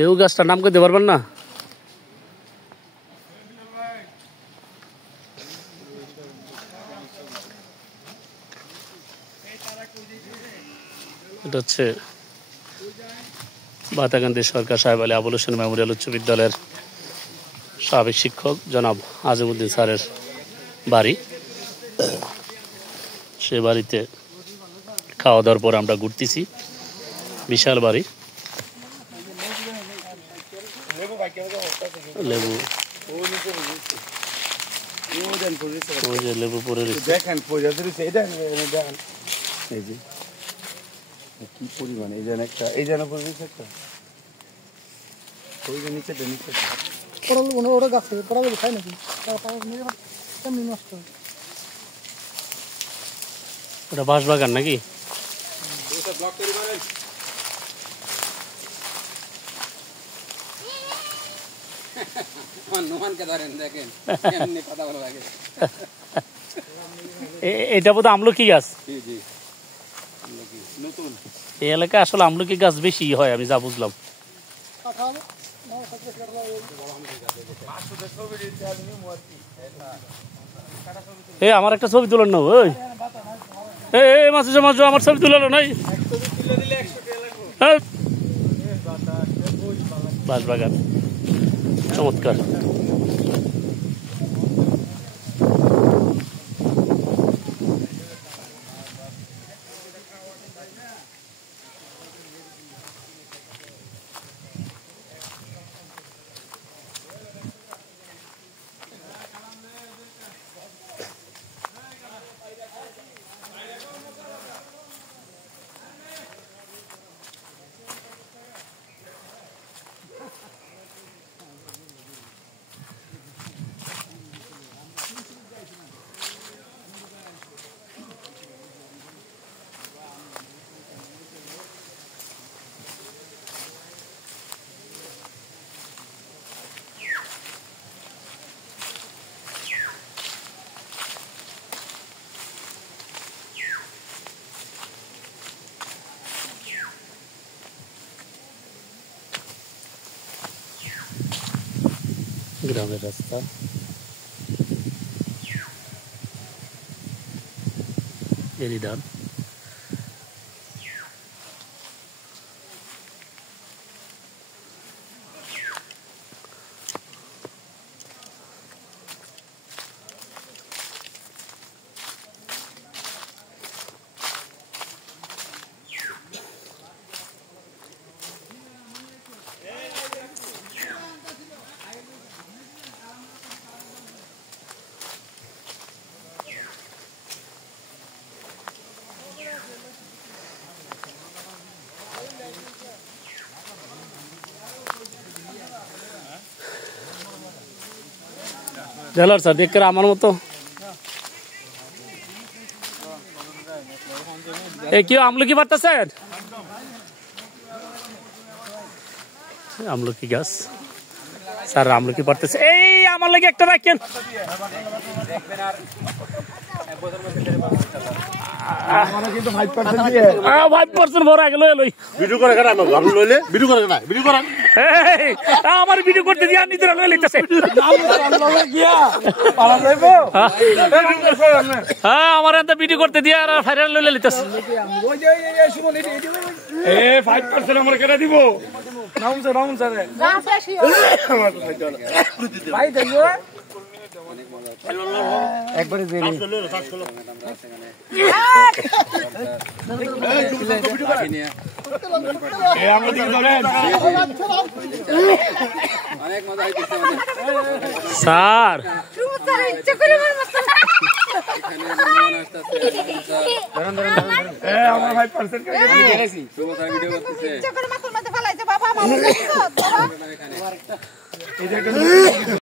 কেউ গাছটার নাম করতে পারবেন না? এটা হচ্ছে বাতাকান্দি সরকার সাহেব আলী আবুল হোসেন মেমোরিয়াল উচ্চ বিদ্যালয়ের সাবেক শিক্ষক জনাব আজিমউদ্দিন স্যারের বাড়ি। সে বাড়িতে খাওয়া দাওয়ার পর আমরা ঘুরতেছি। বিশাল বাড়ি, লেবু লেবু পরে দেখেন এই যে কি পরিমাণ, এই যেন একটা, এই যেন একটা ওই যে নিচেটা ওরা গাছ পড়া যাবে খাই নাকি? নষ্ট ওটা বাঁশ বাগান নাকি? এটা বোধ আমলকি গাছ। এই এলাকায় আসলে আমলকি গাছ বেশি হয়, আমি যা বুঝলাম। আমার একটা ছবি তুলেন না, ওই মাঝে আমার ছবি তুলে নাই। বাঁশবাগান চমৎকার। গ্রামের রাস্তা, বেরিদান। জেলার স্যার দেখ আমার মতো কেউ আমলকি পারতেছেন? আমলকি গাছ স্যার, আমলকি পারতেছে। এই আমার লাগে একটা রাখেন। আমার ভিডিও করতে দিয়ে নিজেরা লয়ে লিখতেছে। হ্যাঁ, আমার এত ভিডিও করতে দিয়ে আর ভাইরাল লয়ে লিখতেছে। 5% আমরা কেটে দিব। একবারে স্যার আমার 5%